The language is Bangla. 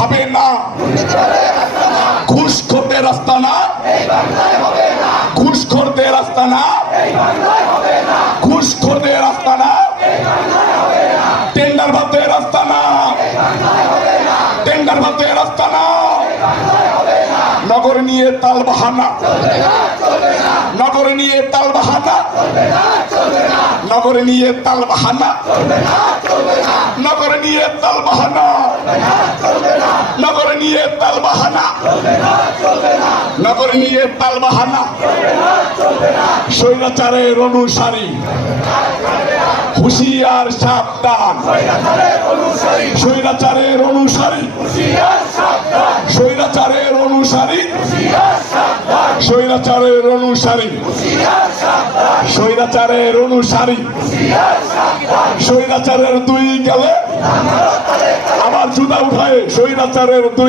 হবে না, ঘুষখোরদের আস্তানা, ঘুষখোরদের আস্তানা, ঘুষখোরদের আস্তানা, টেন্ডারবাজদের আস্তানা, টেন্ডারবাজদের আস্তানা। নগর নিয়ে তালবাহানা, নগর নিয়ে তালবাহানা, নগর নিয়ে তালবাহানা, নগর নিয়ে তালবাহানা, নগর নিয়ে তালবাহানা, নগর নিয়ে তালবাহানা। স্বৈরাচারের অনুসারী হুঁশিয়ার সাবধান, স্বৈরাচারের অনুসারী, স্বৈরাচারের অনুসারী, স্বৈরাচারের অনুসারী, স্বৈরাচারের অনুসারী, স্বৈরাচারের দুই গেলে আবার জুতা উঠায়, স্বৈরাচারের দুই